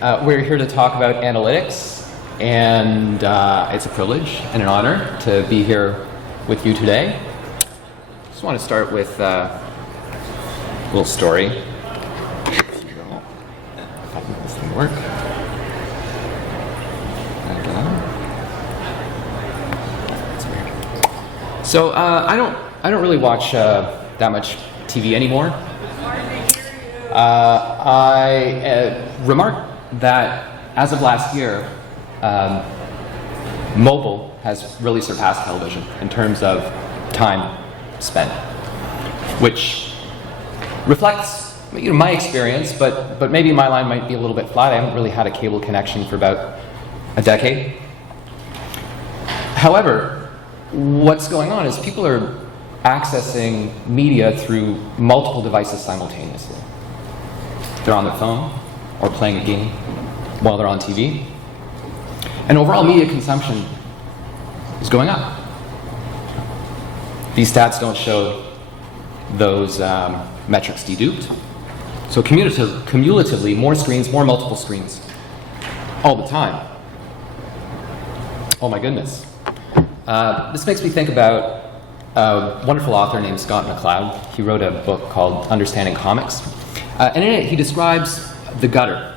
We're here to talk about analytics, and it's a privilege and an honor to be here with you today. Just want to start with a little story. If I can make this thing work. That's weird. So I don't really watch that much TV anymore. I remarked that as of last year, mobile has really surpassed television in terms of time spent, which reflects my experience, but maybe my line might be a little bit flat. I haven't really had a cable connection for about a decade. Or what's going on is people are accessing media through multiple devices simultaneously. They're on their phone or playing a game while they're on TV. And overall media consumption is going up. These stats don't show those metrics deduped. So cumulatively, more screens, more multiple screens, all the time. Oh my goodness. This makes me think about a wonderful author named Scott McCloud. He wrote a book called Understanding Comics. And in it, he describes the gutter.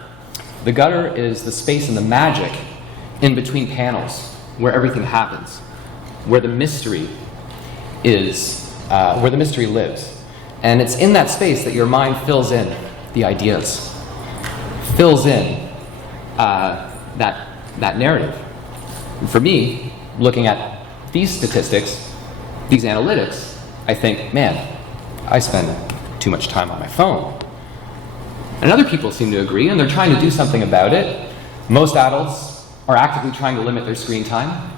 The gutter is the space and the magic in between panels where everything happens, where the mystery is, where the mystery lives. And it's in that space that your mind fills in the ideas, fills in that narrative. And for me, looking at these statistics, these analytics, I think, man, I spend too much time on my phone. And other people seem to agree, and they're trying to do something about it. Most adults are actively trying to limit their screen time,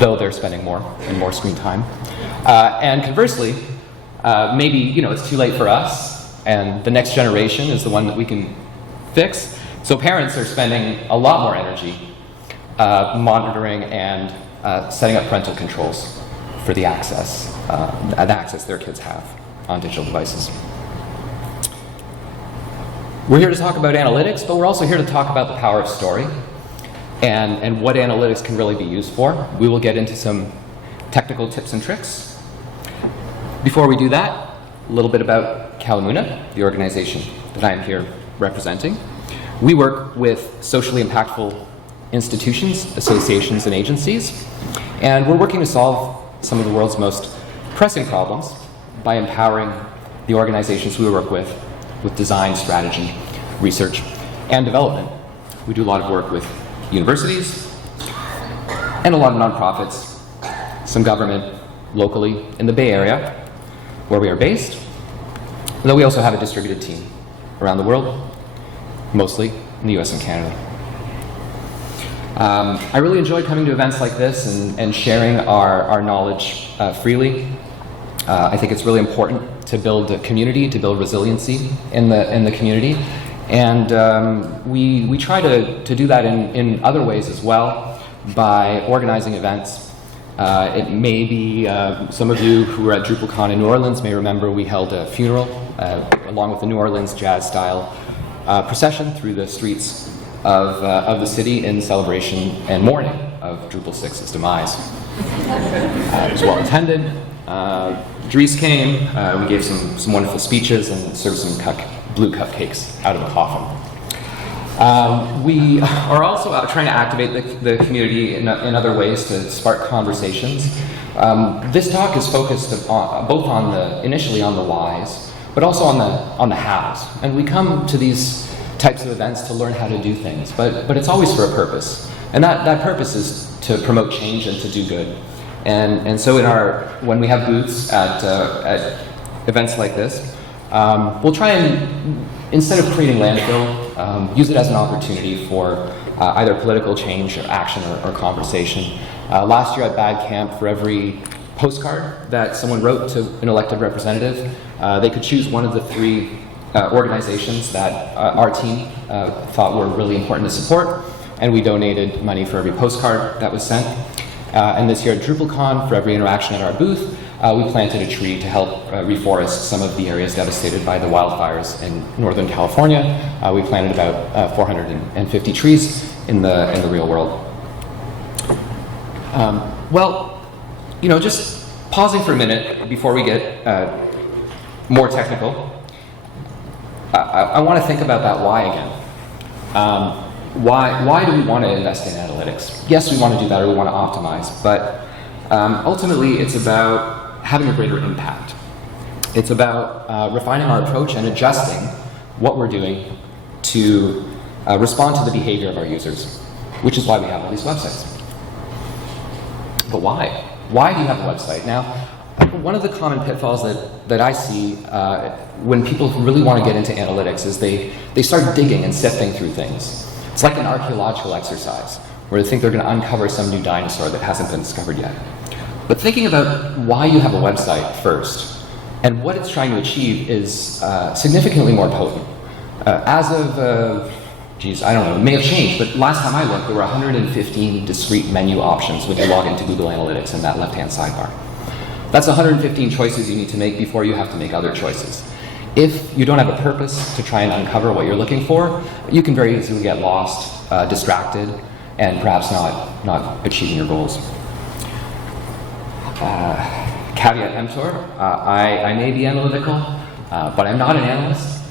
though they're spending more and more screen time. And conversely, maybe it's too late for us, and the next generation is the one that we can fix. So parents are spending a lot more energy monitoring and setting up parental controls for the access their kids have on digital devices. We're here to talk about analytics, but we're also here to talk about the power of story and what analytics can really be used for. We will get into some technical tips and tricks. Before we do that, a little bit about Kalamuna, the organization that I am here representing. We work with socially impactful institutions, associations, and agencies, and we're working to solve some of the world's most pressing problems by empowering the organizations we work with design, strategy, research, and development. We do a lot of work with universities and a lot of nonprofits, some government locally in the Bay Area, where we are based, though we also have a distributed team around the world, mostly in the US and Canada. I really enjoy coming to events like this and sharing our knowledge freely. I think it's really important to build a community, to build resiliency in the community. And we try to do that in other ways as well by organizing events. It may be, some of you who were at DrupalCon in New Orleans may remember we held a funeral along with the New Orleans jazz-style procession through the streets of the city in celebration and mourning of Drupal 6's demise. It was well attended. Dries came, we gave some wonderful speeches and served some blue cupcakes out of a coffin. We are also trying to activate the community in other ways to spark conversations. This talk is focused both initially on the whys, but also on the hows. And we come to these types of events to learn how to do things, but it's always for a purpose. And that purpose is to promote change and to do good. And so when we have booths at events like this, we'll try and, instead of creating landfill, use it as an opportunity for either political change or action or conversation. Last year at Bad Camp, for every postcard that someone wrote to an elected representative, they could choose one of the three organizations that our team thought were really important to support, and we donated money for every postcard that was sent. And this year at DrupalCon, for every interaction at our booth, we planted a tree to help reforest some of the areas devastated by the wildfires in Northern California. We planted about 450 trees in the real world. Well, just pausing for a minute before we get more technical, I want to think about that why again. Why do we want to invest in analytics? Yes, we want to do better, we want to optimize, but ultimately it's about having a greater impact. It's about refining our approach and adjusting what we're doing to respond to the behavior of our users, which is why we have all these websites. But why? Why do you have a website? Now, one of the common pitfalls that I see when people really want to get into analytics is they start digging and sifting through things. It's like an archaeological exercise where they think they're going to uncover some new dinosaur that hasn't been discovered yet. But thinking about why you have a website first and what it's trying to achieve is significantly more potent. As of I don't know, it may have changed, but last time I looked, there were 115 discrete menu options when you log into Google Analytics in that left-hand sidebar. That's 115 choices you need to make before you have to make other choices. If you don't have a purpose to try and uncover what you're looking for, you can very easily get lost, distracted, and perhaps not achieving your goals. Caveat emptor, I may be analytical, but I'm not an analyst.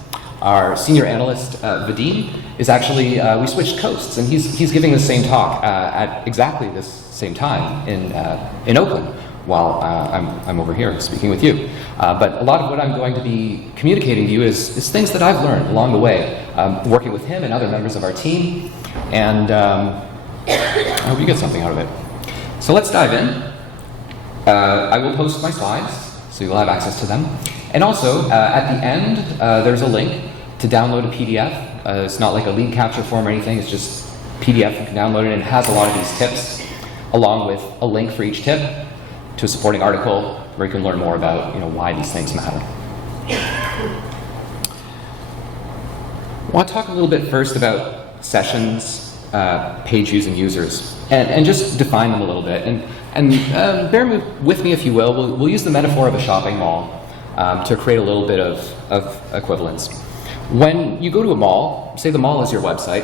Our senior analyst, Vadim, is actually, we switched coasts, and he's giving the same talk at exactly this same time in Oakland, while I'm over here speaking with you. But a lot of what I'm going to be communicating to you is things that I've learned along the way, working with him and other members of our team, and I hope you get something out of it. So let's dive in. I will post my slides, so you'll have access to them. And also, at the end, there's a link to download a PDF. It's not like a lead capture form or anything, it's just PDF. You can download it, and it has a lot of these tips, along with a link for each tip to a supporting article where you can learn more about why these things matter. I want to talk a little bit first about sessions, page views, and users, and just define them a little bit. And bear with me, if you will. We'll use the metaphor of a shopping mall to create a little bit of equivalence. When you go to a mall, say the mall is your website,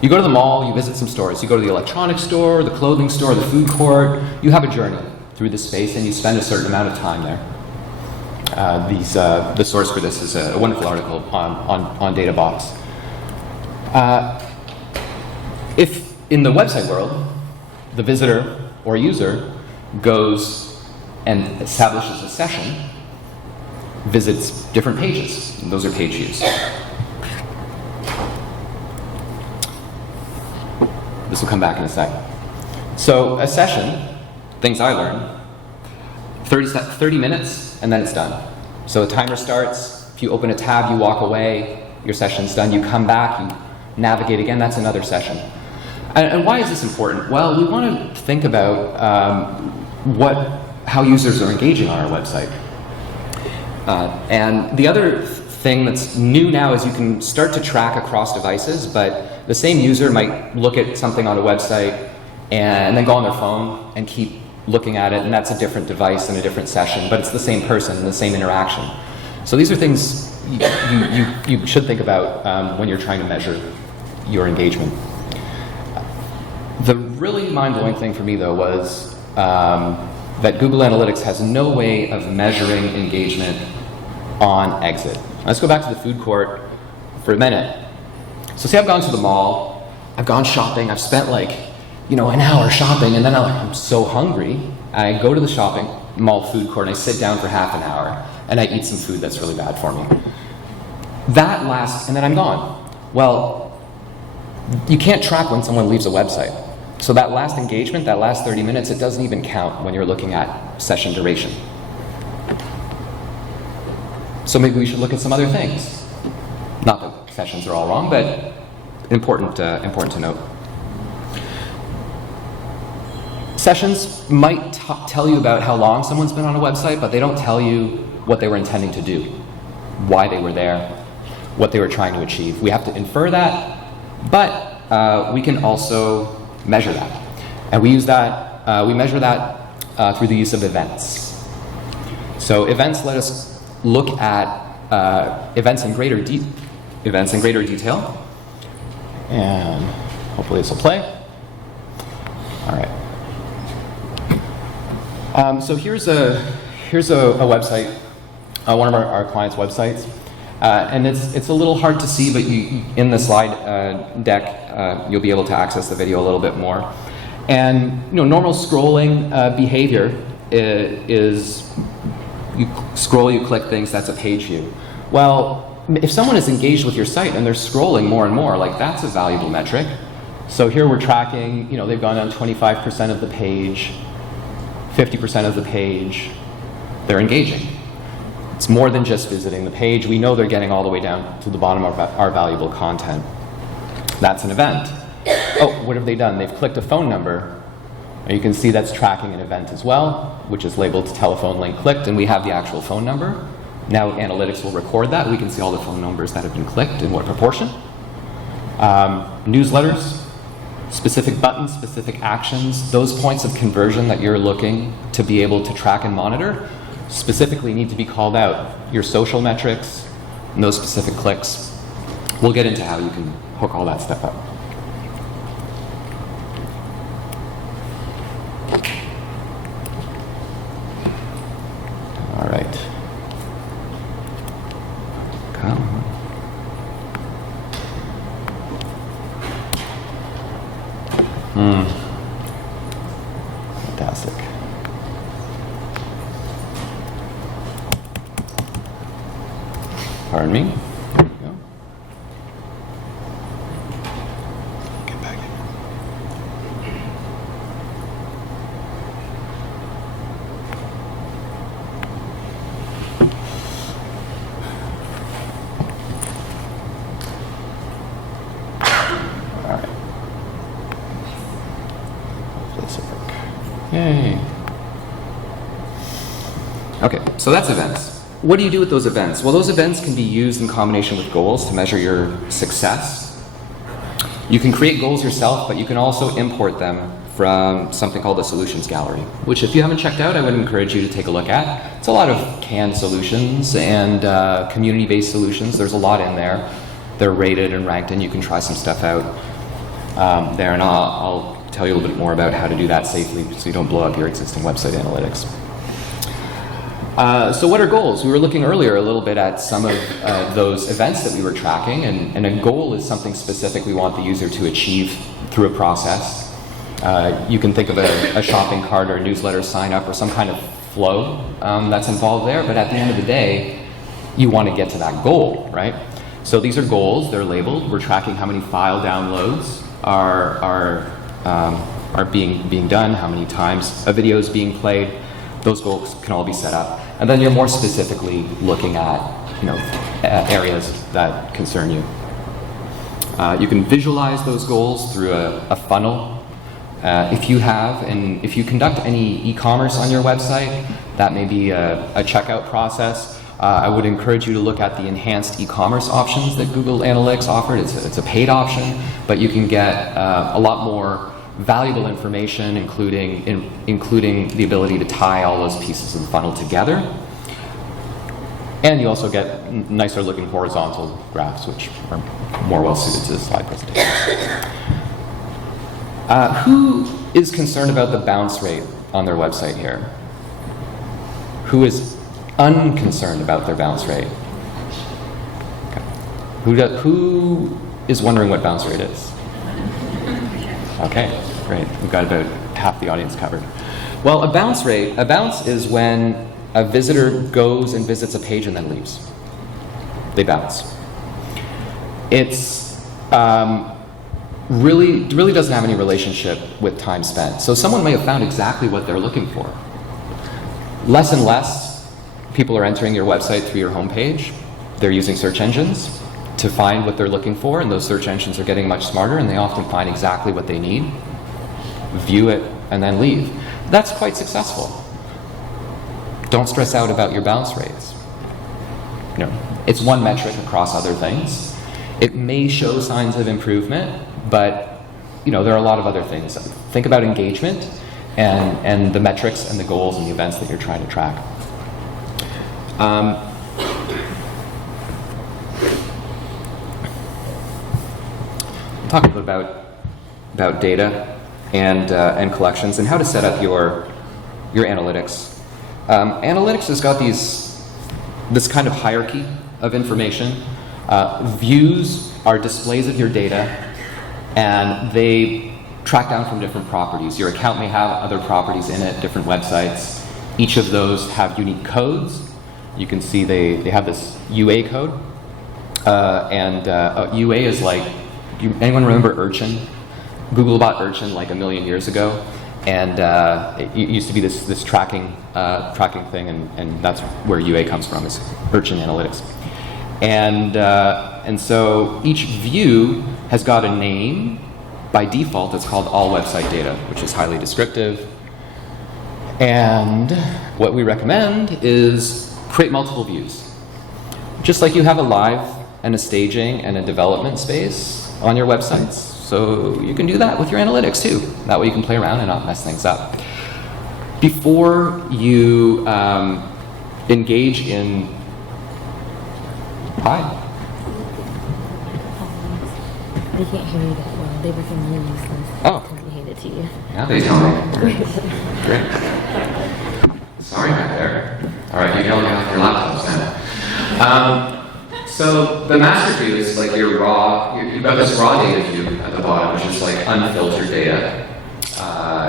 you go to the mall, you visit some stores. You go to the electronics store, the clothing store, the food court. You have a journey through this space, and you spend a certain amount of time there. The source for this is a wonderful article on DataBox. If in the website world, the visitor or user goes and establishes a session, visits different pages, and those are page views. This will come back in a sec. So a session, things I learned, 30 minutes, and then it's done. So a timer starts, if you open a tab, you walk away, your session's done, you come back, you navigate again, that's another session. And why is this important? Well, we want to think about how users are engaging on our website. And the other thing that's new now is you can start to track across devices, but the same user might look at something on a website and then go on their phone and keep looking at it, and that's a different device and a different session, but it's the same person and the same interaction. So these are things you should think about when you're trying to measure your engagement. The really mind-blowing thing for me, though, was that Google Analytics has no way of measuring engagement on exit. Let's go back to the food court for a minute. So say I've gone to the mall, I've gone shopping, I've spent an hour shopping, and then I'm so hungry, I go to the shopping mall food court and I sit down for half an hour and I eat some food that's really bad for me. That lasts, and then I'm gone. Well, you can't track when someone leaves a website. So that last engagement, that last 30 minutes, it doesn't even count when you're looking at session duration. So maybe we should look at some other things. Not that sessions are all wrong, but important to note. Sessions might tell you about how long someone's been on a website, but they don't tell you what they were intending to do, why they were there, what they were trying to achieve. We have to infer that, but we can also measure that. And we use that, we measure that through the use of events. So events let us look at events in greater detail. And hopefully this will play. All right. So here's a website, one of our clients' websites. And it's a little hard to see, but in the slide deck, you'll be able to access the video a little bit more. And normal scrolling behavior is you scroll, you click things, that's a page view. Well, if someone is engaged with your site and they're scrolling more and more, like that's a valuable metric. So here we're tracking, they've gone down 25% of the page, 50% of the page, they're engaging. It's more than just visiting the page. We know they're getting all the way down to the bottom of our valuable content. That's an event. Oh, what have they done? They've clicked a phone number. And you can see that's tracking an event as well, which is labeled telephone link clicked, and we have the actual phone number. Now analytics will record that. We can see all the phone numbers that have been clicked in what proportion. Newsletters, specific buttons, specific actions, those points of conversion that you're looking to be able to track and monitor specifically need to be called out. Your social metrics, and those specific clicks. We'll get into how you can hook all that stuff up. All right. Come. Fantastic. Pardon me. There we go. Get back in. All right. This will work. Yay. Okay, so that's events. What do you do with those events? Well, those events can be used in combination with goals to measure your success. You can create goals yourself, but you can also import them from something called the Solutions Gallery, which if you haven't checked out, I would encourage you to take a look at. It's a lot of canned solutions and community-based solutions. There's a lot in there. They're rated and ranked, and you can try some stuff out there, and I'll tell you a little bit more about how to do that safely so you don't blow up your existing website analytics. So what are goals? We were looking earlier a little bit at some of those events that we were tracking, and a goal is something specific we want the user to achieve through a process. You can think of a shopping cart or a newsletter sign up or some kind of flow that's involved there, but at the end of the day, you want to get to that goal, right? So these are goals, they're labeled. We're tracking how many file downloads are being done, how many times a video is being played. Those goals can all be set up. And then you're more specifically looking at areas that concern you. You can visualize those goals through a funnel. If you conduct any e-commerce on your website, that may be a checkout process. I would encourage you to look at the enhanced e-commerce options that Google Analytics offered. It's a paid option, but you can get a lot more valuable information, including the ability to tie all those pieces of the funnel together. And you also get nicer looking horizontal graphs, which are more well suited to the slide presentation. Who is concerned about the bounce rate on their website here? Who is unconcerned about their bounce rate? Okay. Who is wondering what bounce rate is? Okay, great. We've got about half the audience covered. Well, a bounce is when a visitor goes and visits a page and then leaves. They bounce. It's really doesn't have any relationship with time spent. So someone may have found exactly what they're looking for. Less and less people are entering your website through your homepage. They're using search engines to find what they're looking for, and those search engines are getting much smarter, and they often find exactly what they need, view it, and then leave. That's quite successful. Don't stress out about your bounce rates. It's one metric across other things. It may show signs of improvement, but there are a lot of other things. Think about engagement. and the metrics and the goals and the events that you're trying to track. Talk a little bit about data and collections and how to set up your analytics. Analytics has got this kind of hierarchy of information. Views are displays of your data, and they track down from different properties. Your account may have other properties in it, different websites. Each of those have unique codes. You can see they have this UA code. UA is like, anyone remember Urchin? Googlebot Urchin like a million years ago. And it used to be this tracking thing, and that's where UA comes from, is Urchin Analytics. And so each view has got a name. By default, it's called all website data, which is highly descriptive. And what we recommend is create multiple views. Just like you have a live and a staging and a development space on your websites, so you can do that with your analytics too. That way you can play around and not mess things up. Before you engage in... Hi. They can't hear you that well. They were from you, so Oh. they hand it to you. Yeah, they tell me. Great. Sorry back there. All right, you can all get off your laptops now. So the master view is like your raw, you've got this raw data view at the bottom, which is like unfiltered data,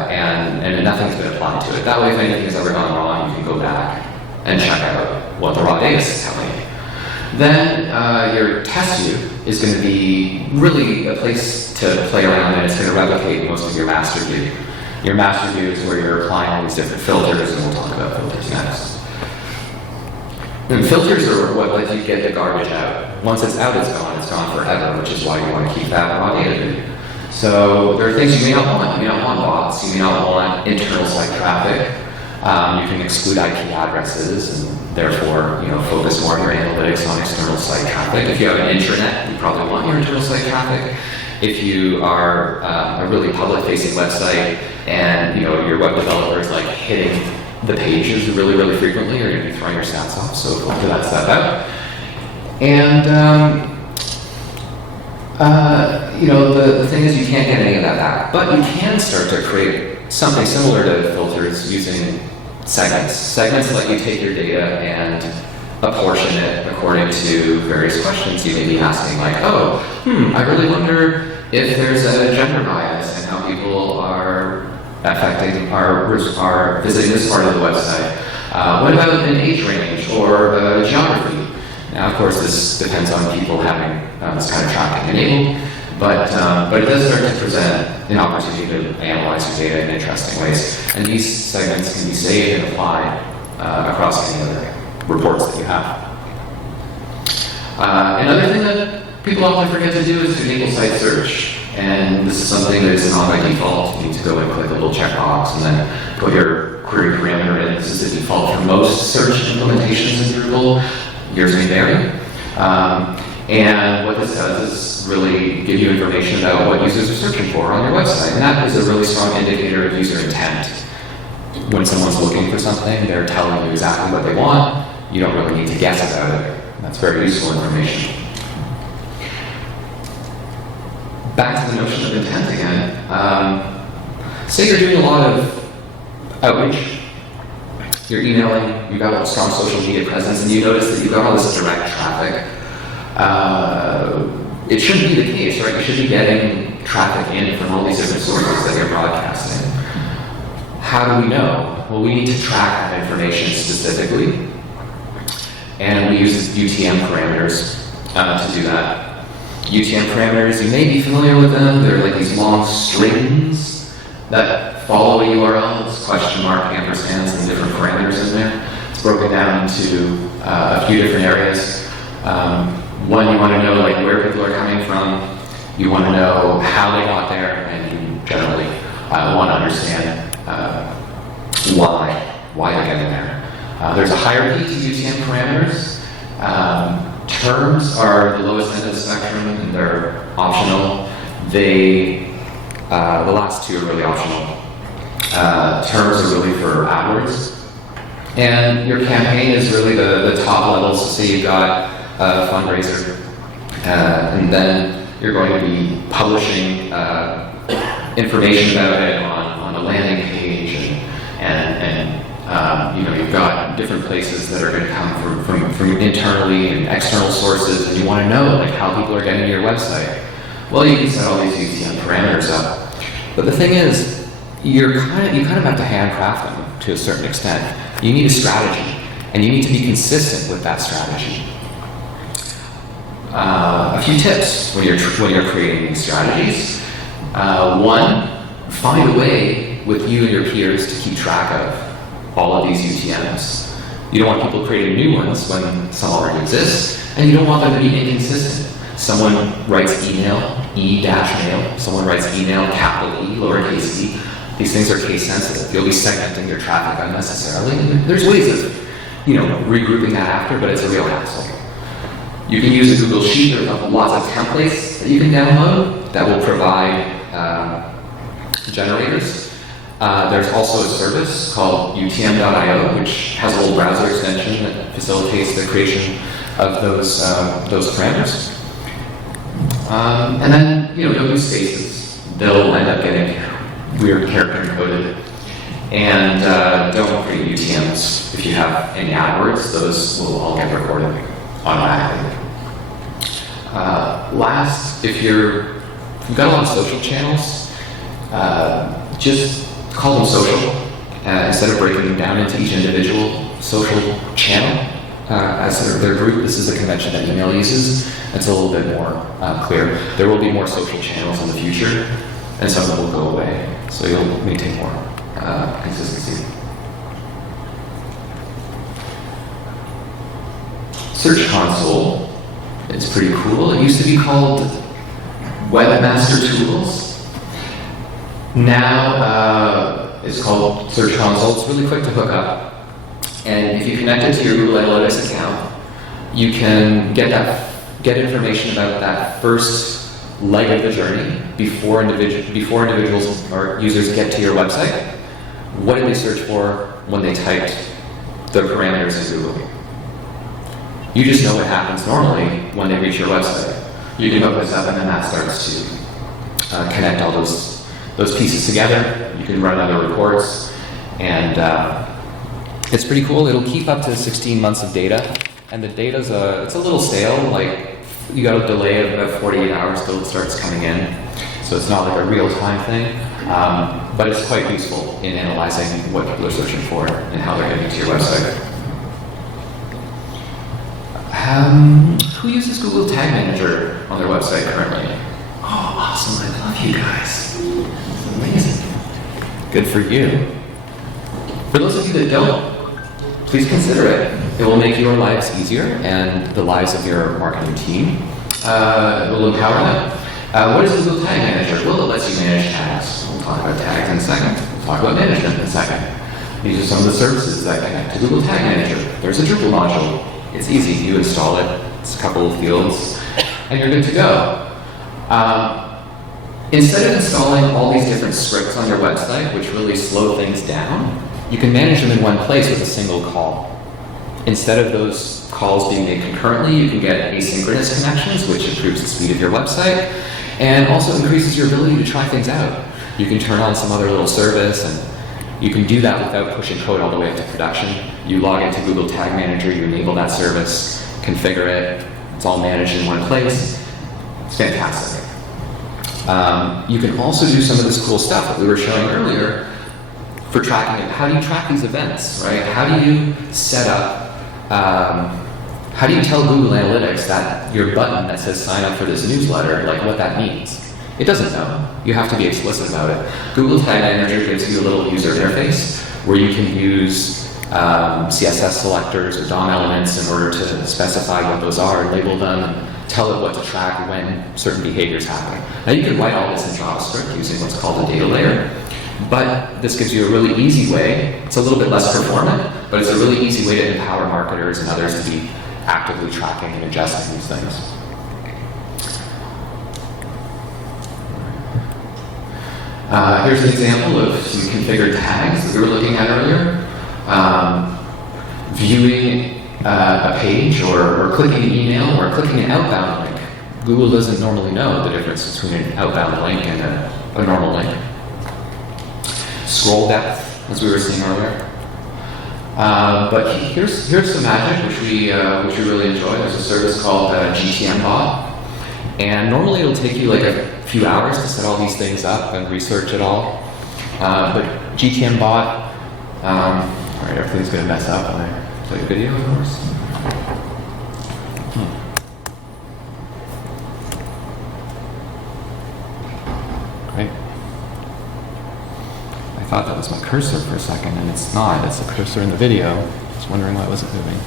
and nothing's been applied to it. That way, if anything has ever gone wrong, you can go back and check out what the raw data is telling you. Then your test view is going to be really a place to play around, and it's going to replicate most of your master view. Your master view is where you're applying all these different filters, and we'll talk about filters next. And filters are what lets you get the garbage out. Once it's out, it's gone forever, which is why you want to keep that raw data view. So there are things you may not want. You may not want bots, you may not want internal site traffic. You can exclude IP addresses and therefore, focus more of your analytics on external site traffic. If you have an intranet, you probably want your internal site traffic. If you are a really public-facing website and your web developer is like hitting the pages really, really frequently, you're going to be throwing your stats off. So filter that stuff out. And the thing is, you can't get any of that back, but you can start to create something similar to filters using segments. Segments let you take your data and apportion it according to various questions you may be asking, like, I really wonder if there's a gender bias and how people are visiting this part of the website. What about an age range or geography? Now, of course, this depends on people having this kind of tracking enabled, but it does start to present an opportunity to analyze your data in interesting ways. And these segments can be saved and applied across any other reports that you have. Another thing that people often forget to do is to enable site search. And this is something that isn't on by default. You need to go and click a little checkbox and then put your query parameter in. This is the default for most search implementations in Drupal. Yours may vary. And what this does is really give you information about what users are searching for on your website. And that is a really strong indicator of user intent. When someone's looking for something, they're telling you exactly what they want. You don't really need to guess about it. That's very useful information. Back to the notion of intent again. Say you're doing a lot of outreach. You're emailing, you've got a strong social media presence, and you notice that you've got all this direct traffic. It shouldn't be the case, right? You should be getting traffic in from all these different sources that you're broadcasting. How do we know? Well, we need to track that information specifically, and we use UTM parameters to do that. UTM parameters, you may be familiar with them. They're like these long strings that follow a URL. It's question mark, ampersands, and different parameters in there. It's broken down into a few different areas. One, you want to know like where people are coming from. You want to know how they got there, and you generally want to understand why they're getting there. There's a hierarchy to UTM parameters. Terms are the lowest end of the spectrum, and they're optional. The last two are really optional. terms are really for AdWords. And your campaign is really the top level. So say you've got a fundraiser, and then you're going to be publishing information about it on a landing page, and you know, you've got different places that are going to come from internally and external sources, and you want to know like how people are getting to your website. Well, you can set all these UTM parameters up, but the thing is, you kind of have to handcraft them to a certain extent. You need a strategy, and you need to be consistent with that strategy. A few tips when you're creating these strategies. One, find a way with you and your peers to keep track of all of these UTMs. You don't want people creating new ones when some already exist, and you don't want them to be inconsistent. Someone writes email, e-mail. Someone writes email, capital E, lowercase e. These things are case sensitive. You'll be segmenting your traffic unnecessarily. And there's ways of, you know, regrouping that after, but it's a real hassle. You can use a Google Sheet. There are lots of templates that you can download that will provide generators. There's also a service called UTM.io, which has a little browser extension that facilitates the creation of those parameters. And then, you know, don't use spaces. They'll end up getting weird character encoded. And don't create UTMs. If you have any AdWords, those will all get recorded automatically. Last, if you've got a lot of social channels, just call them social instead of breaking them down into each individual social channel as their group. This is a convention that email uses. It's a little bit more clear. There will be more social channels in the future, and some of them will go away, so you'll maintain more consistency. Search Console is pretty cool. It used to be called Webmaster Tools. Now it's called Search Console. It's really quick to hook up. And if you connect it to your Google Analytics account, you can get information about that first leg of the journey before individuals or users get to your website. What did they search for when they typed the parameters in Google? You just know what happens normally when they reach your website. You can hook this up, and then that starts to connect all those pieces together. You can run other reports, and it's pretty cool. It'll keep up to 16 months of data, and the data's it's a little stale. Like, you got a delay of about 48 hours till it starts coming in, so it's not like a real-time thing, but it's quite useful in analyzing what people are searching for and how they're getting to your website. Who uses Google Tag Manager on their website currently? Oh, awesome. I love you guys. It's amazing. Good for you. For those of you that don't, please consider it. It will make your lives easier and the lives of your marketing team. It will empower them. What is Google Tag Manager? Well, it lets you manage tags. We'll talk about tags in a second. We'll talk about management in a second. These are some of the services that connect to Google Tag Manager. There's a Drupal module. It's easy. You install it. It's a couple of fields, and you're good to go. Instead of installing all these different scripts on your website, which really slow things down, you can manage them in one place with a single call. Instead of those calls being made concurrently, you can get asynchronous connections, which improves the speed of your website, and also increases your ability to try things out. You can turn on some other little service, and you can do that without pushing code all the way up to production. You log into Google Tag Manager, you enable that service, configure it, it's all managed in one place. It's fantastic. You can also do some of this cool stuff that we were showing earlier for tracking it. How do you track these events, right? How do you set up, how do you tell Google Analytics that your button that says sign up for this newsletter, like what that means? It doesn't know. You have to be explicit about it. Google Tag Manager gives you a little user interface where you can use CSS selectors or DOM elements in order to specify what those are and label them and tell it what to track when certain behaviors happen. Now you can write all this in JavaScript using what's called a data layer, but this gives you a really easy way. It's a little bit less performant, but it's a really easy way to empower marketers and others to be actively tracking and adjusting these things. Here's an example of some configured tags that we were looking at earlier. Viewing a page or clicking an email or clicking an outbound link. Google doesn't normally know the difference between an outbound link and a normal link. Scroll depth, as we were seeing earlier. But here's some magic which we really enjoy. There's a service called GTM Bot, and normally it'll take you like a few hours to set all these things up and research it all. But GTM Bot, all right, everything's gonna mess up when I play a video, of course. Great. I thought that was my cursor for a second, and it's not. It's the cursor in the video. I was wondering why it wasn't moving.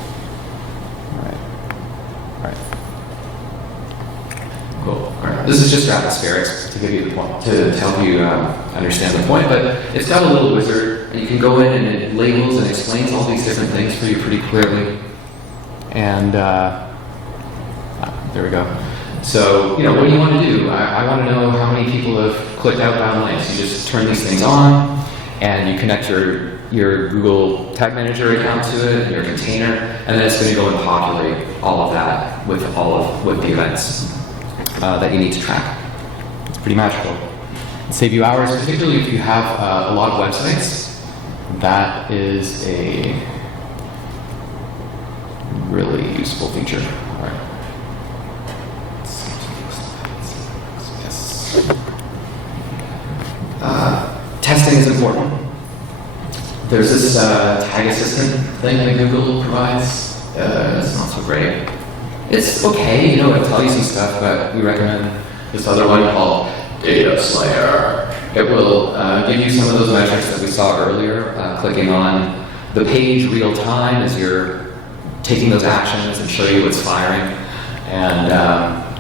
All right. Cool. All right. This is just atmospherics to give you the point, to help you understand the point. But it's got a little wizard, and you can go in and it labels and explains all these different things for you pretty clearly. And there we go. So, you know, what do you want to do? I want to know how many people have clicked outbound links. You just turn these things on, and you connect your Google Tag Manager account to it, your container, and then it's going to go and populate all of that with the events that you need to track. It's pretty magical. It'll save you hours, particularly if you have a lot of websites. That is a really useful feature. All right. Yes. Testing is important. There's this tag assistant thing that Google provides. It's not so great. It's okay, you know, it'll tell you some stuff, but we recommend this other one called Data Slayer. It will give you some of those metrics that we saw earlier, clicking on the page real time as you're taking those actions and show you what's firing. And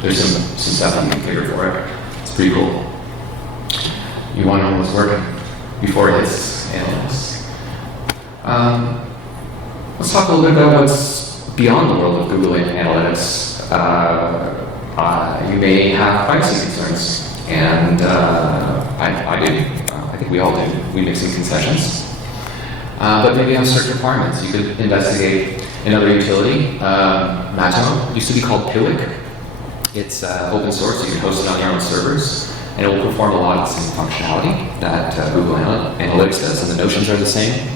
there's some stuff you can configure for it. It's pretty cool. You want to know what's working before it hits analysts. Let's talk a little bit about what's beyond the world of Google Analytics. You may have privacy concerns, and I do. I think we all do. We make some concessions. But maybe have certain requirements. You could investigate another utility. Matimo used to be called Piwik. It's open source. You can host it on your own servers, and it will perform a lot of the same functionality that Google Analytics does, and the notions are the same.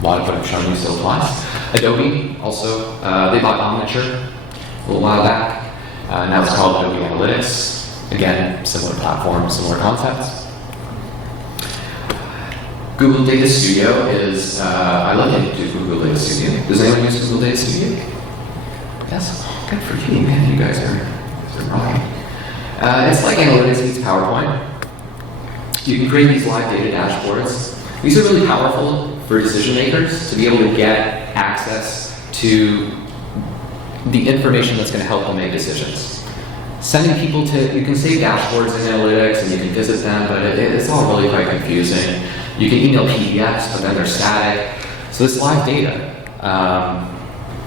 A lot of what I've shown you still applies. Adobe also, they bought Omniture a little while back. Now it's called Adobe Analytics. Again, similar platform, similar concepts. Google Data Studio is, I love it to Google Data Studio. Does anyone use Google Data Studio? Yes? Good for you, man. You guys are rocking. It's like Analytics meets PowerPoint. You can create these live data dashboards. These are really powerful for decision makers to be able to get access to the information that's going to help them make decisions. Sending people to, you can save dashboards in Analytics and you can visit them, but it's all really quite confusing. You can email PDFs, but then they're static. So this live data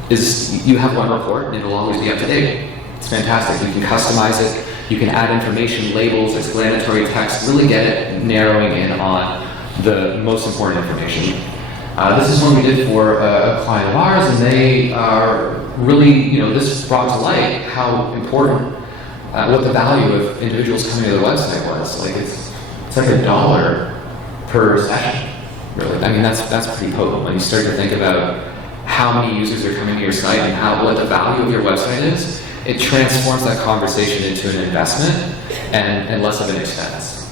is, you have one report and it'll always be up to date. It's fantastic. You can customize it. You can add information, labels, explanatory text, really get it narrowing in on the most important information. This is one we did for a client of ours, and they are really, you know, this brought to light how important, what the value of individuals coming to the website was. Like it's like $1 per session, really. I mean, that's pretty potent when you start to think about how many users are coming to your site and what the value of your website is. It transforms that conversation into an investment and less of an expense.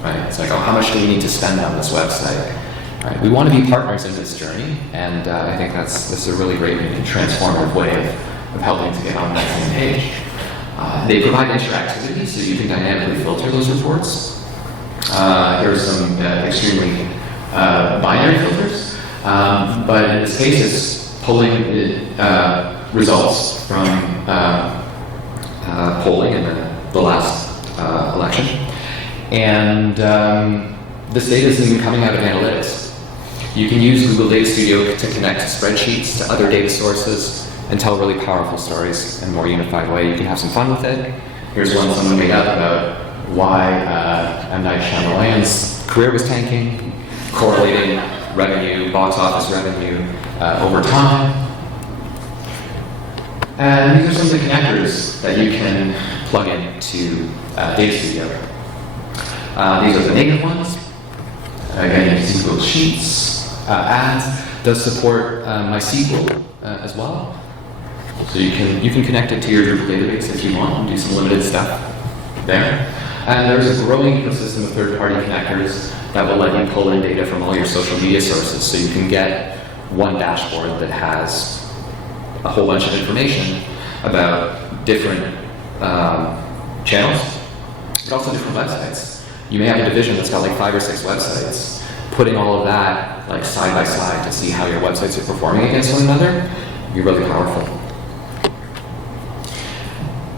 Right? It's like, oh, how much do we need to spend on this website? Right? We want to be partners in this journey, and I think this is a really great and transformative way of helping to get on that same page. They provide interactivity, so you can dynamically filter those reports. Here's some extremely binary filters, but in this case, it's pulling results from polling in the last election. And this data isn't even coming out of Analytics. You can use Google Data Studio to connect spreadsheets to other data sources and tell really powerful stories in a more unified way. You can have some fun with it. Here's one someone made up about why M. Night Shyamalan's career was tanking, correlating revenue, box office revenue over time. And these are some of the connectors that you can plug into Data Studio. These are the native ones. Again, you can see Google Sheets. Ads does support MySQL as well. So you can connect it to your Drupal database if you want and do some limited stuff there. And there's a growing ecosystem of third-party connectors that will let you pull in data from all your social media sources, so you can get one dashboard that has a whole bunch of information about different channels, but also different websites. You may have a division that's got like 5 or 6 websites. Putting all of that like side by side to see how your websites are performing against one another, you're really powerful.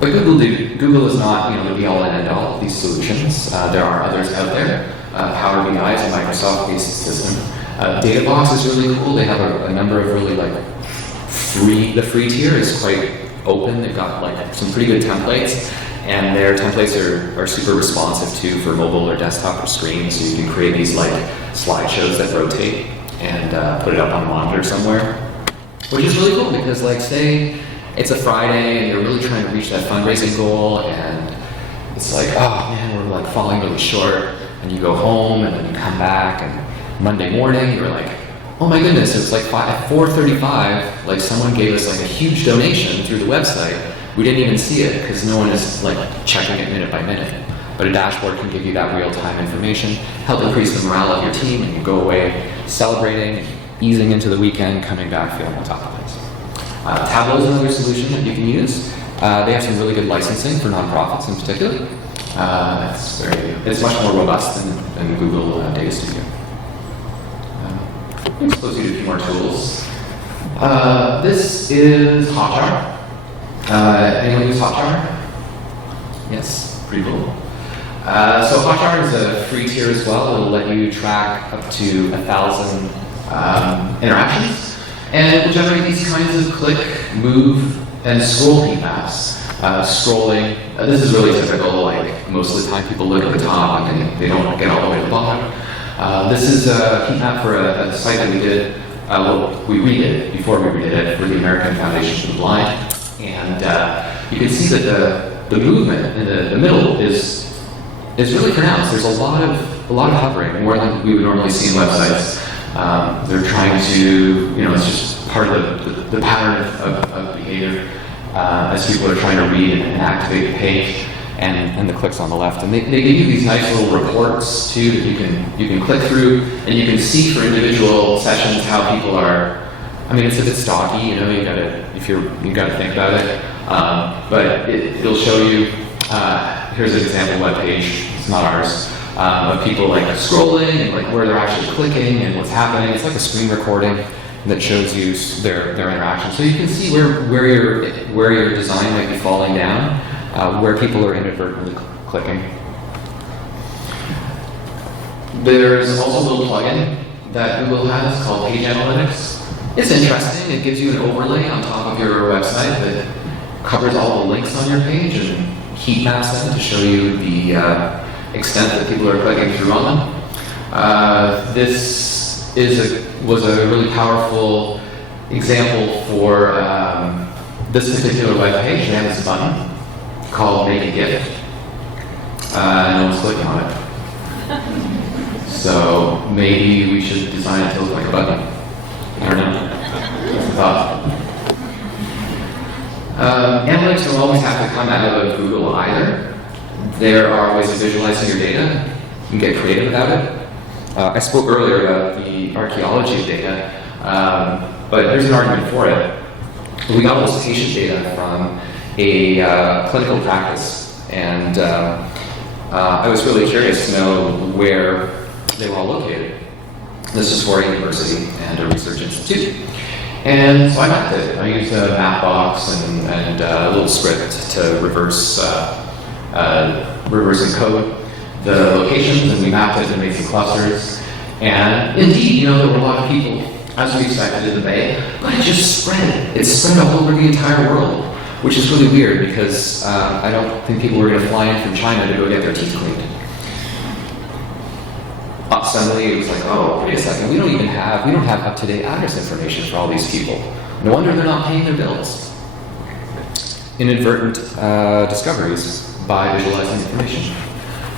But Google is not the be-all and end-all of these solutions. There are others out there. Power BI is a Microsoft-based system. Databox is really cool. They have a number of really the free tier is quite open. They've got like some pretty good templates, and their templates are super responsive too for mobile or desktop or screen. So you can create these like slideshows that rotate and put it up on a monitor somewhere, which is really cool because like say it's a Friday and you're really trying to reach that fundraising goal, and it's like, oh man, we're like falling really short, and you go home and then you come back, and Monday morning you're like, oh my goodness, it's like 4:35, like someone gave us like a huge donation through the website. We didn't even see it because no one is like checking it minute by minute. But a dashboard can give you that real-time information, help increase the morale of your team, and you go away celebrating, easing into the weekend, coming back feeling on top of things. Tableau is another solution that you can use. They have some really good licensing for nonprofits in particular. It's much more robust than Google Data Studio. Let me expose you to a few more tools. This is Hotjar. Anyone use Hotjar? Yes, pretty cool. So Hotjar is a free tier as well. It'll let you track up to 1,000 interactions. And it will generate these kinds of click, move, and scroll heat maps. Scrolling, this is really typical, like most of the time people look at the top and they don't get all the way to the bottom. This is a heat map for a site that we did, we redid before we redid it for the American Foundation for the Blind. And you can see that the movement in the middle is really pronounced. There's a lot of hovering, more than we would normally see in websites. They're trying to, it's just part of the pattern of behavior as people are trying to read and activate the page, and the clicks on the left. And they give you these nice little reports too that you can click through, and you can see for individual sessions how people are. I mean, it's a bit stocky, you gotta think about it. But it'll show you. Here's an example web page. It's not ours. Of people like scrolling and like where they're actually clicking and what's happening. It's like a screen recording that shows you their interaction. So you can see where your design might be falling down, where people are inadvertently clicking. There's also a little plugin that Google has called Page Analytics. It's interesting. It gives you an overlay on top of your website that covers all the links on your page and heat maps them to show you the extent that people are clicking through on them. This was a really powerful example for this particular web page. They have this button called Make a GIF. No one's clicking on it. So maybe we should design it to look like a button. I don't know. That's a thought. Analytics don't always have to come out of Google either. There are ways of visualizing your data. You can get creative about it. I spoke earlier about the archaeology of data, but there's an argument for it. We got all this patient data from a clinical practice, and I was really curious to know where they were all located. This is for a university and a research institute. And so I mapped it. I used a map box and a little script to reverse encode the locations, and we mapped it and made some clusters. And indeed, there were a lot of people, as we expected in the Bay, but it just spread. It spread all over the entire world, which is really weird because I don't think people were going to fly in from China to go get their teeth cleaned. Suddenly it was like, oh, wait a second, we don't have up-to-date address information for all these people. No wonder they're not paying their bills. Inadvertent discoveries by visualizing information.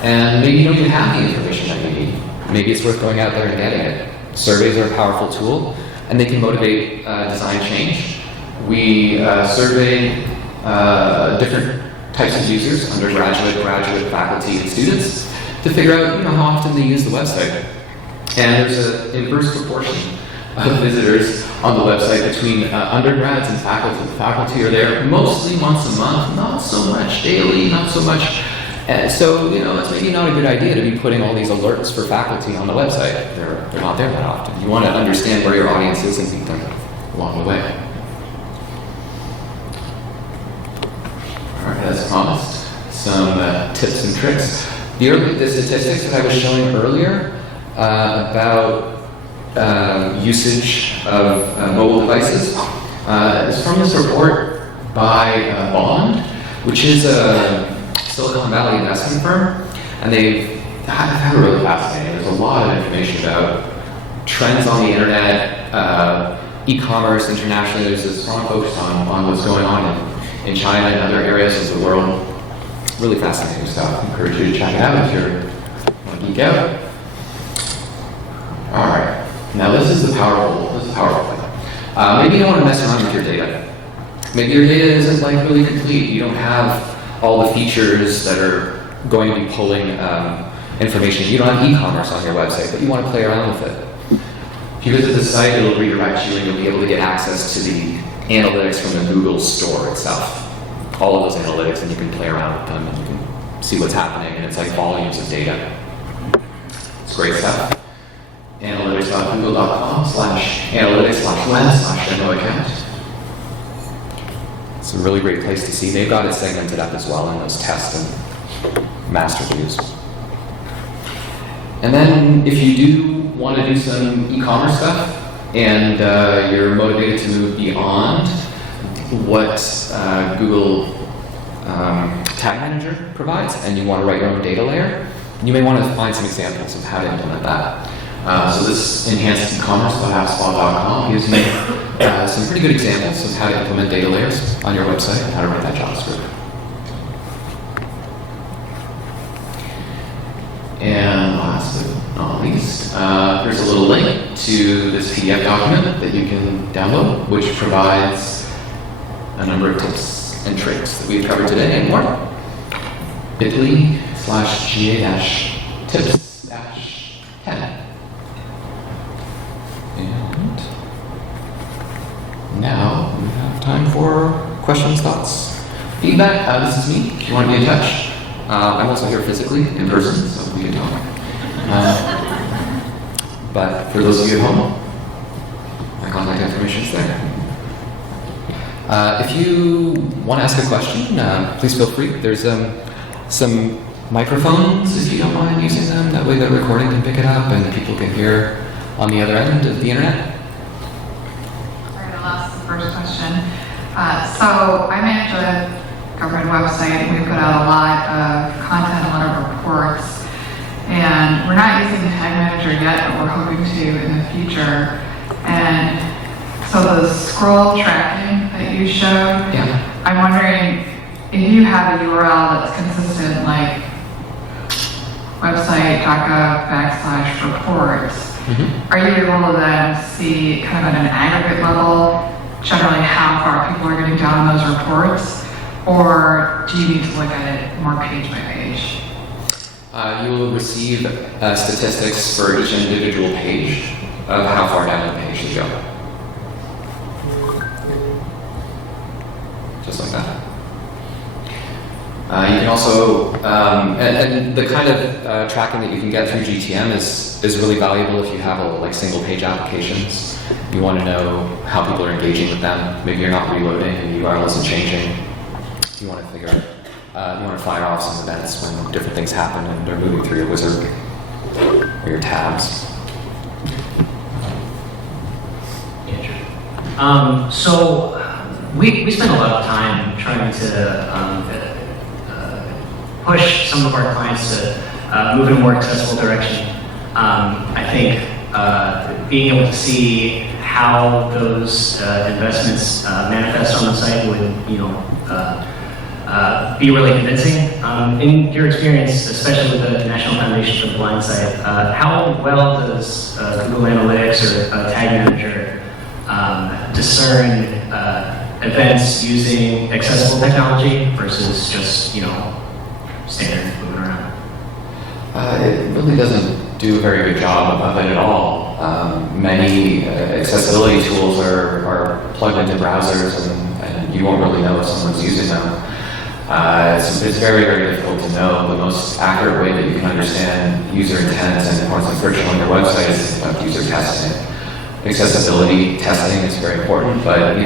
And maybe you don't even have the information that you need. Maybe it's worth going out there and getting it. Surveys are a powerful tool, and they can motivate design change. We survey different types of users, undergraduate, graduate, faculty, and students, to figure out how often they use the website. And there's an inverse proportion of visitors on the website between undergrads and faculty. The faculty are there mostly once a month, not so much daily, not so much. So, it's maybe not a good idea to be putting all these alerts for faculty on the website. They're not there that often. You want to understand where your audience is and meet them along the way. All right, as promised, some tips and tricks. The statistics that I was showing earlier about usage of mobile devices is from this report by Bond, which is a Silicon Valley investment firm, and they've had a really fascinating. There's a lot of information about trends on the internet, e-commerce internationally. There's a strong focus on what's going on in China and other areas of the world. Really fascinating stuff. I encourage you to check it out if you want to geek out. All right. Now this is the powerful thing. Maybe you don't want to mess around with your data. Maybe your data isn't really complete. You don't have all the features that are going to be pulling information. You don't have e-commerce on your website, but you want to play around with it. If you visit the site, it'll redirect you and you'll be able to get access to the analytics from the Google store itself. All of those analytics, and you can play around with them and you can see what's happening, and it's like volumes of data. It's great stuff. Analytics.google.com/analytics/web/demo account. It's a really great place to see. They've got it segmented up as well in those test and master views. And then if you do want to do some e-commerce stuff and you're motivated to move beyond what Google Tag Manager provides, and you want to write your own data layer, you may want to find some examples of how to implement that. So this enhanced e-commerce.appspa.com gives me some pretty good examples of how to implement data layers on your website and how to write that JavaScript. And last but not least, here's a little link to this PDF document that you can download, which provides a number of tips and tricks that we've covered today and more. bit.ly/ga-tips-10. And now we have time for questions, thoughts, feedback. This is me. If you want to be in touch, I'm also here physically in person, so we can talk. But for those of you at home, my contact information is there. If you want to ask a question, please feel free. There's some microphones, if you don't mind using them. That way the recording can pick it up and people can hear on the other end of the internet. Sorry to ask the first question. So I manage a government website, and we put out a lot of content, a lot of reports. And we're not using Tag Manager yet, but we're hoping to in the future. And so the scroll tracking that you showed, I'm wondering if you have a URL that's consistent, like website.gov/reports, are you able to then see kind of at an aggregate level, generally how far people are getting down on those reports? Or do you need to look at it more page by page? You will receive statistics for each individual page of how far down the page you go. Just like that. You can also, and the kind of tracking that you can get through GTM is really valuable if you have single page applications. You want to know how people are engaging with them. Maybe you're not reloading and the URL isn't changing. You want to figure out, you want to fire off some events when different things happen and they're moving through your wizard or your tabs. So we spend a lot of time trying to push some of our clients to move in a more accessible direction. I think being able to see how those investments manifest on the site would, be really convincing. In your experience, especially with the National Foundation for the Blind site, how well does Google Analytics or Tag Manager discern events using accessible technology versus just, standard moving around? It really doesn't do a very good job of it at all. Many accessibility tools are plugged into browsers, and you won't really know if someone's using them. It's very, very difficult to know. The most accurate way that you can understand user intent and points of friction on your website is user testing. Accessibility testing is very important, but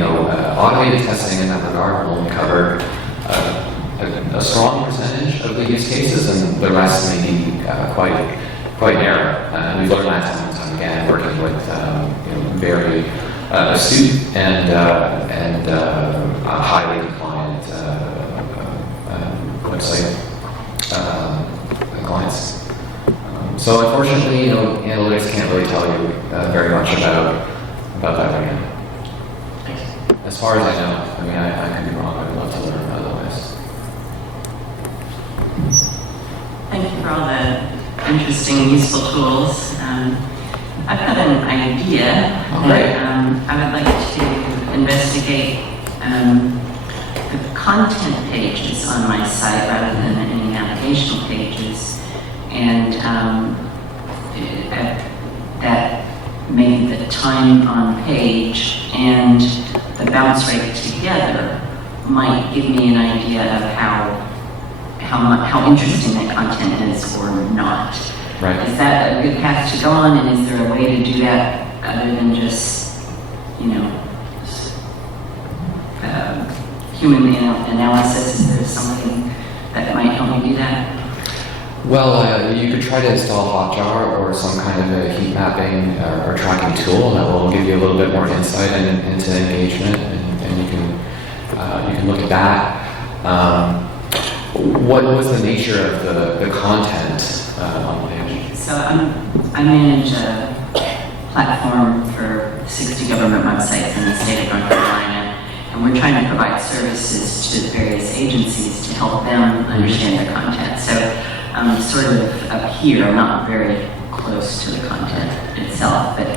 automated testing in that regard will only cover a strong percentage of the use cases, and the rest may be quite narrow. We've learned that time and time again, working with very astute and highly compliant website clients. So unfortunately, analytics can't really tell you very much about that right now. As far as I know, I mean, I could be wrong. I'd love to learn otherwise. Thank you for all the interesting, useful tools. I've got an idea that I would like to investigate the content pages on my site rather than any navigational pages, and that maybe the time on page and the bounce rate together might give me an idea of how interesting that content is or not. Right. Is that a good path to go on, and is there a way to do that other than just, human analysis? Is there something that might help me do that? Well, you could try to install Hotjar or some kind of a heat mapping or tracking tool that will give you a little bit more insight into engagement, and you can look at that. What was the nature of the content on the page? So I manage a platform for 60 government websites in the state of North Carolina, and we're trying to provide services to the various agencies to help them understand their content. So I'm sort of up here, I'm not very close to the content itself, but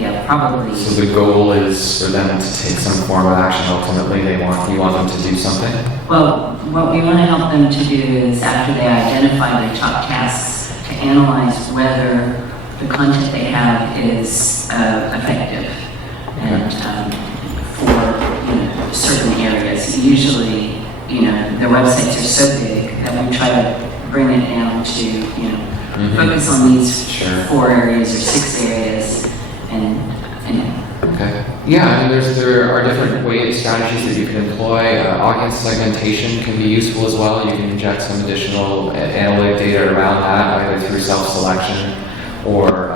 yeah, probably. So the goal is for them to take some form of action. Ultimately, you want them to do something. Well, what we want to help them to do is, after they identify their top tasks, to analyze whether the content they have is effective and for certain areas. Usually, their websites are so big that we try to bring it down to focus on these 4 areas or 6 areas, and Okay. Yeah, I mean, there are different strategies that you can employ. Audience segmentation can be useful as well. You can inject some additional analytic data around that, either through self-selection or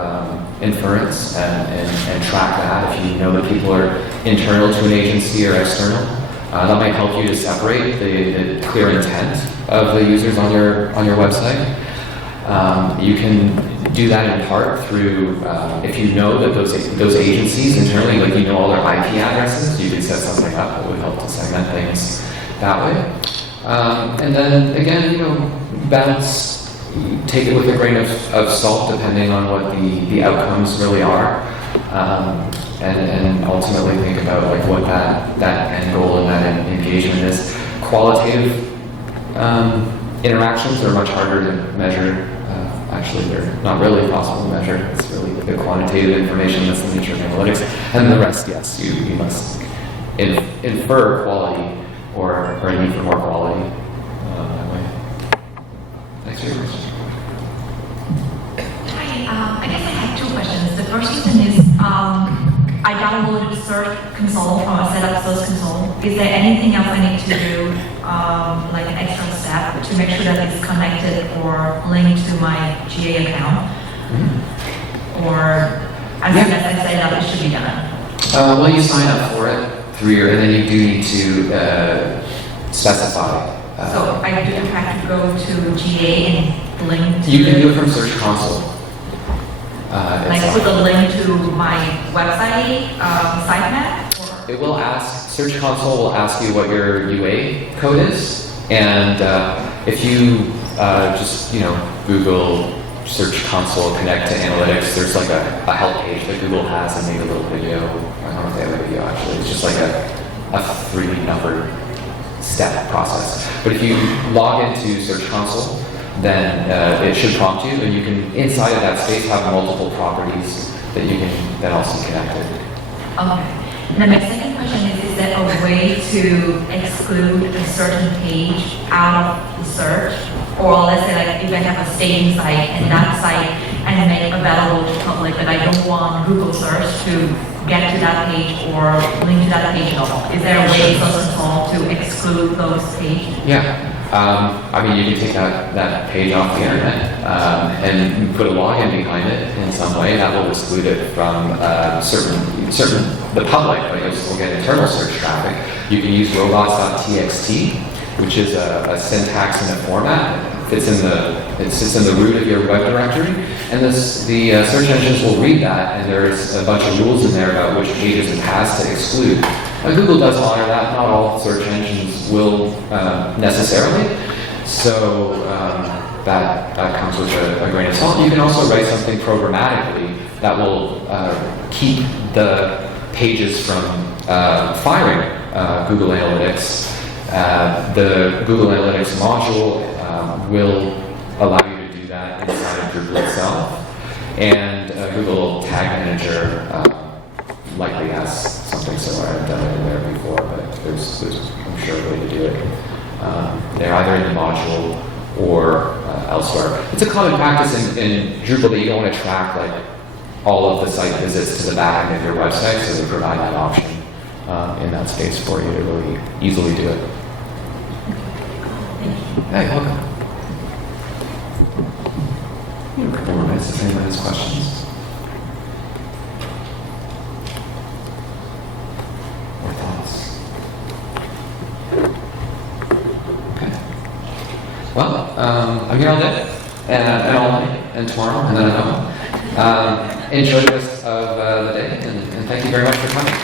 inference, and track that if you know that people are internal to an agency or external. That might help you to separate the clear intent of the users on your website. You can do that in part through, if you know that those agencies internally, like all their IP addresses, you can set something up that would help to segment things that way. And then again, take it with a grain of salt depending on what the outcomes really are. And ultimately think about what that end goal and that engagement is. Qualitative interactions are much harder to measure. Actually, they're not really possible to measure. It's really the quantitative information that's the nature of analytics. And the rest, yes, you must infer quality or a need for more quality that way. Thanks for your question. Hi, I guess I have 2 questions. The first question is, I downloaded Search Console from a Setup Search Console. Is there anything else I need to do, like an extra step, to make sure that it's connected or linked to my GA account? Or as soon as I set it up, it should be done? Well, you sign up for it and then you do need to specify So I do have to go to GA and link to. You can do it from Search Console. Like It's- put the link to my website, sitemap? Or- It will ask, Search Console will ask you what your UA code is, and if you just, Google Search Console Connect to Analytics, there's like a help page that Google has and made a little video. I don't know if they have a video actually, it's just like a 3 numbered step process. But if you log into Search Console, then it should prompt you, and you can, inside of that space, have multiple properties that you can then also connect it. Okay. And then my second question is there a way to exclude a certain page out of the search? Or let's say like if I have a staging site and that site and make available to public, but I don't want Google search to get to that page or link to that page at all. Is there a way for Control to exclude those pages? Yeah. I mean, you can take that page off the internet and put a login behind it in some way that will exclude it from the public, but you'll still get internal search traffic. You can use robots.txt, which is a syntax and a format. It sits in the root of your web directory, and the search engines will read that, and there's a bunch of rules in there about which pages it has to exclude. Now, Google does honor that. Not all search engines will necessarily. So that comes with a grain of salt. You can also write something programmatically that will keep the pages from firing Google Analytics. The Google Analytics module will allow you to do that inside of Drupal itself. And Google Tag Manager likely has something similar. I've done it in there before, but there's I'm sure, a way to do it. They're either in the module or elsewhere. It's a common practice in Drupal that you don't want to track like all of the site visits to the back end of your website, so they provide that option in that space for you to really easily do it. Hey, welcome. We have a couple more minutes if anyone has questions. Or thoughts? Okay. Well, I'm here all day, and all night, and tomorrow, and then I'm home. Enjoy the rest of the day, and thank you very much for coming.